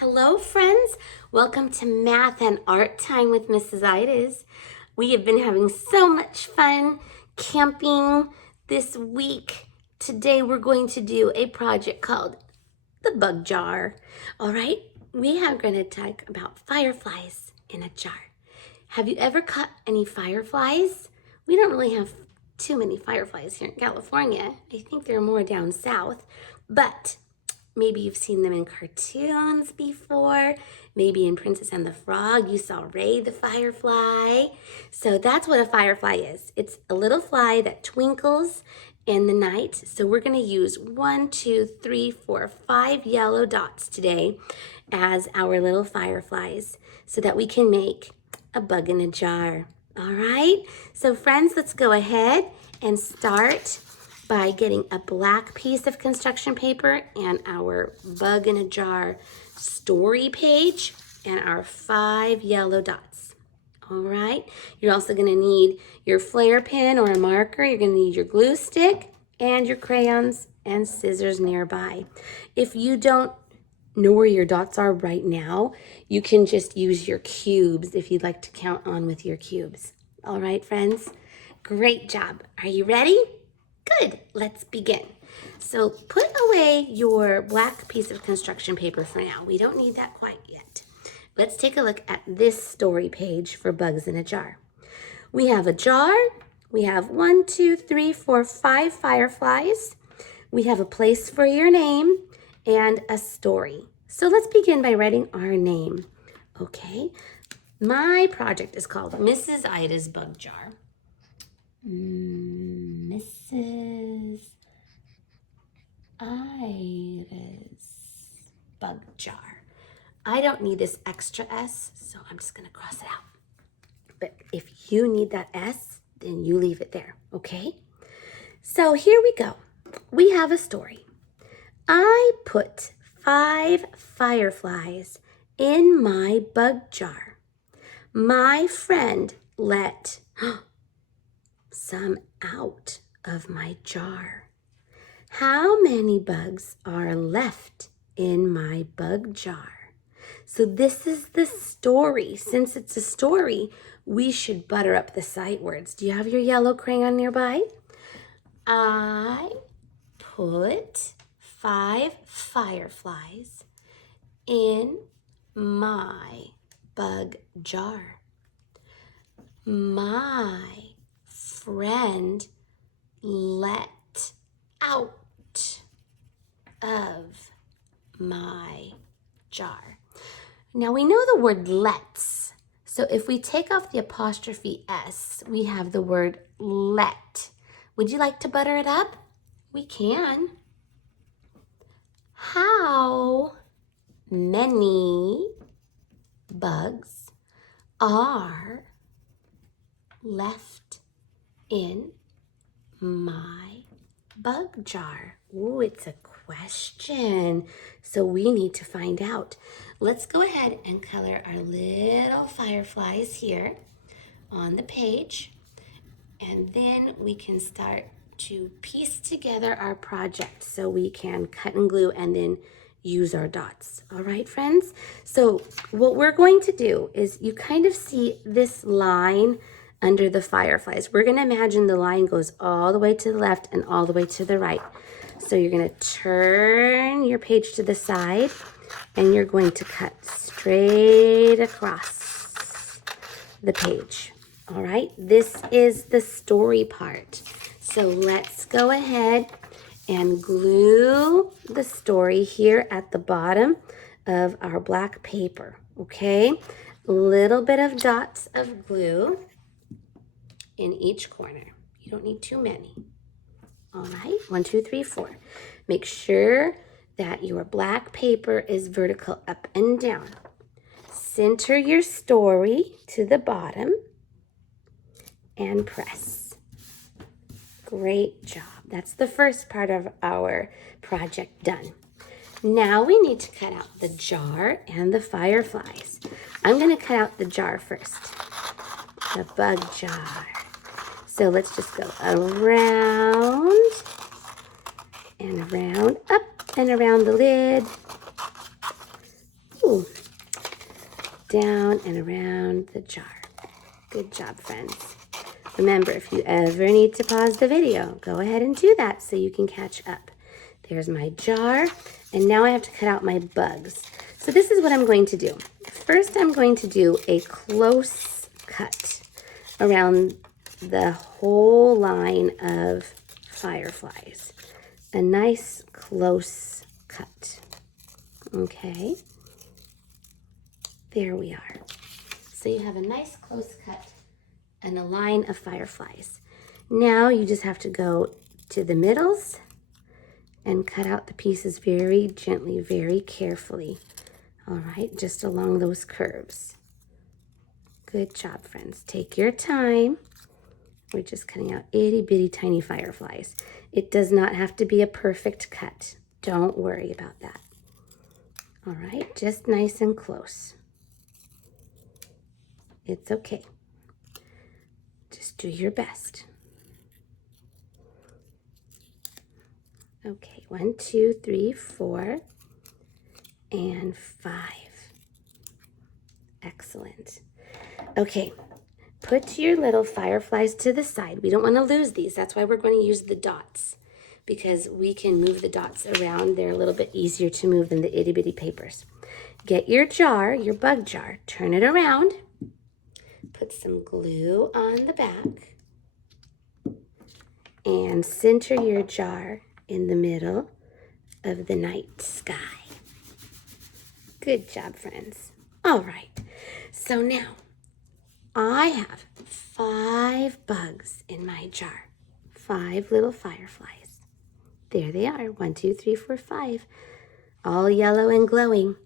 Hello, friends. Welcome to Math and Art Time with Mrs. Idas. We have been having so much fun camping this week. Today we're going to do a project called the Bug Jar. All right, we are going to talk about fireflies in a jar. Have you ever caught any fireflies? We don't really have too many fireflies here in California. I think there are more down south, but maybe you've seen them in cartoons before. Maybe in Princess and the Frog, you saw Ray the Firefly. So that's what a firefly is. It's a little fly that twinkles in the night. So we're going to use 5 yellow dots today as our little fireflies so that we can make a bug in a jar. All right? So friends, let's go ahead and start by getting a black piece of construction paper and our bug in a jar story page and our 5 yellow dots. All right, you're also going to need your flare pen or a marker. You're going to need your glue stick and your crayons and scissors nearby. If you don't know where your dots are right now, you can just use your cubes if you'd like to count on with your cubes. All right, friends, great job. Are you ready? Good, let's begin. So put away your black piece of construction paper for now. We don't need that quite yet. Let's take a look at this story page for bugs in a jar. We have a jar. We have 5 fireflies. We have a place for your name and a story. So let's begin by writing our name. Okay, my project is called Mrs. Ida's Bug Jar. Mrs. Ida's Bug Jar. I don't need this extra S, so I'm just going to cross it out. But if you need that S, then you leave it there, okay? So here we go. We have a story. I put 5 fireflies in my bug jar. My friend let some out of my jar. How many bugs are left in my bug jar? So this is the story. Since it's a story, we should butter up the sight words. Do you have your yellow crayon nearby? I put 5 fireflies in my bug jar. My friend let out of my jar. Now we know the word lets. So if we take off the apostrophe S, we have the word let. Would you like to butter it up? We can. How many bugs are left in my bug jar? Ooh, it's a question. So we need to find out. Let's go ahead and color our little fireflies here on the page. And then we can start to piece together our project so we can cut and glue and then use our dots. All right, friends? So what we're going to do is you kind of see this line under the fireflies. We're going to imagine the line goes all the way to the left and all the way to the right. So you're going to turn your page to the side and you're going to cut straight across the page. All right, this is the story part. So let's go ahead and glue the story here at the bottom of our black paper, okay? A little bit of dots of glue in each corner. You don't need too many. All right, 1, 2, 3, 4. Make sure that your black paper is vertical up and down. Center your story to the bottom and press. Great job. That's the first part of our project done. Now we need to cut out the jar and the fireflies. I'm going to cut out the jar first, the bug jar. So let's just go around and around, up and around the lid. Ooh, down and around the jar. Good job, friends. Remember, if you ever need to pause the video, go ahead and do that so you can catch up. There's my jar, and now I have to cut out my bugs. So this is what I'm going to do. First, I'm going to do a close cut around the whole line of fireflies. A nice close cut. Okay. There we are. So you have a nice close cut and a line of fireflies. Now you just have to go to the middles and cut out the pieces very gently, very carefully. All right, just along those curves. Good job, friends. Take your time. We're just cutting out itty bitty tiny fireflies. It does not have to be a perfect cut. Don't worry about that. All right, just nice and close. It's okay. Just do your best. Okay, 1, 2, 3, 4, and 5. Excellent. Okay, put your little fireflies to the side. We don't want to lose these. That's why we're going to use the dots, because we can move the dots around. They're a little bit easier to move than the itty bitty papers. Get your jar, your bug jar, turn it around. Put some glue on the back and center your jar in the middle of the night sky. Good job, friends. All right, so now I have 5 bugs in my jar. 5 little fireflies. There they are, 1, 2, 3, 4, 5, all yellow and glowing.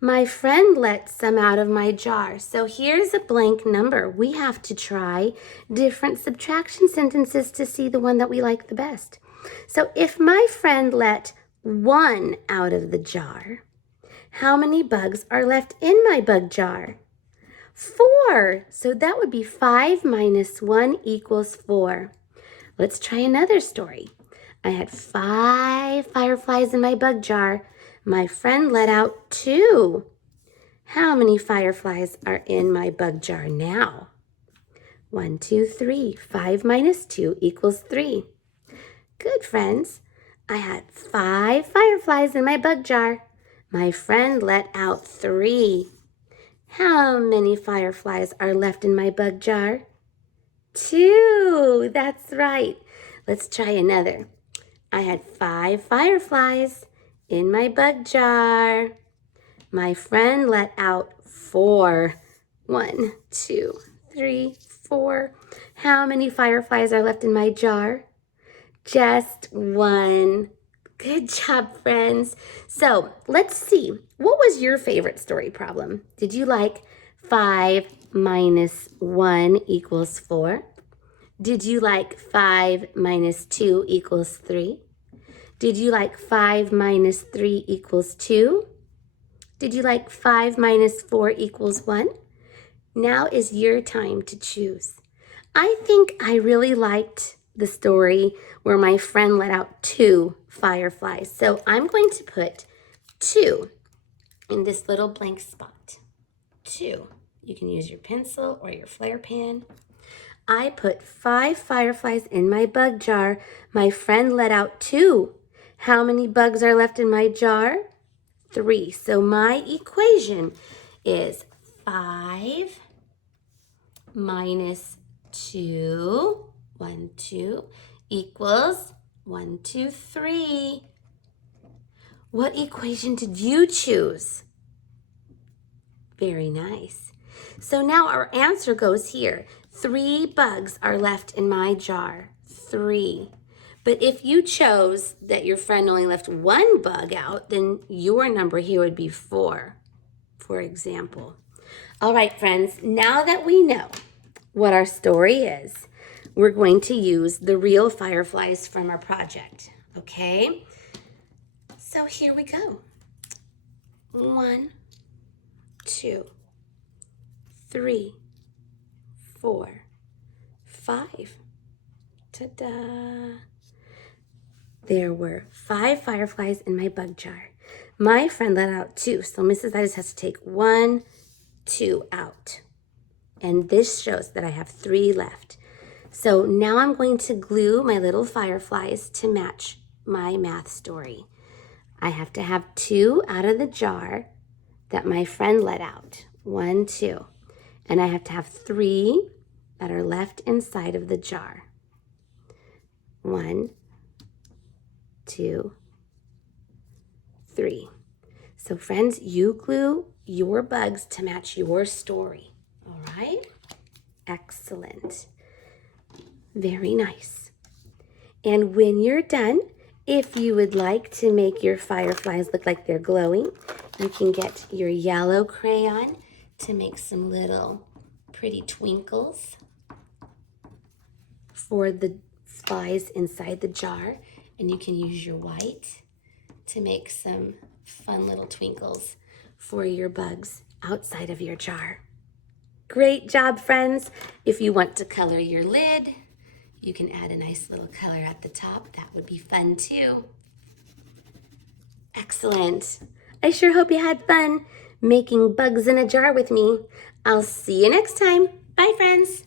My friend let some out of my jar, so here's a blank number. We have to try different subtraction sentences to see the one that we like the best. So if my friend let 1 out of the jar, how many bugs are left in my bug jar? 4. So that would be 5 minus 1 equals 4. Let's try another story. I had 5 fireflies in my bug jar. My friend let out 2. How many fireflies are in my bug jar now? 1, 2, 3. 5 minus 2 equals 3. Good, friends. I had 5 fireflies in my bug jar. My friend let out 3. How many fireflies are left in my bug jar? 2. That's right. Let's try another. I had 5 fireflies in my bug jar. My friend let out 4. 1, 2, 3, 4. How many fireflies are left in my jar? Just 1. Good job, friends. So let's see. What was your favorite story problem? Did you like 5 minus 1 equals 4? Did you like 5 minus 2 equals 3? Did you like 5 minus 3 equals 2? Did you like 5 minus 4 equals 1? Now is your time to choose. I think I really liked the story where my friend let out 2 fireflies. So I'm going to put 2 in this little blank spot. 2. You can use your pencil or your flare pen. I put 5 fireflies in my bug jar. My friend let out 2. How many bugs are left in my jar? 3. So my equation is 5 minus 2, 1, 2, equals 1, 2, 3. What equation did you choose? Very nice. So now our answer goes here. 3 bugs are left in my jar. 3. But if you chose that your friend only left 1 bug out, then your number here would be 4, for example. All right, friends, now that we know what our story is, we're going to use the real fireflies from our project, okay? So here we go. 1, 2, 3, 4, 5. Ta-da! There were 5 fireflies in my bug jar. My friend let out 2, so Mrs. Itis has to take 1, 2 out. And this shows that I have 3 left. So now I'm going to glue my little fireflies to match my math story. I have to have 2 out of the jar that my friend let out. 1, 2. And I have to have 3 that are left inside of the jar. 1, 2, 3. So friends, you glue your bugs to match your story. All right? Excellent. Very nice. And when you're done, if you would like to make your fireflies look like they're glowing, you can get your yellow crayon to make some little pretty twinkles for the flies inside the jar. And you can use your white to make some fun little twinkles for your bugs outside of your jar. Great job, friends. If you want to color your lid, you can add a nice little color at the top. That would be fun too. Excellent. I sure hope you had fun making bugs in a jar with me. I'll see you next time. Bye, friends.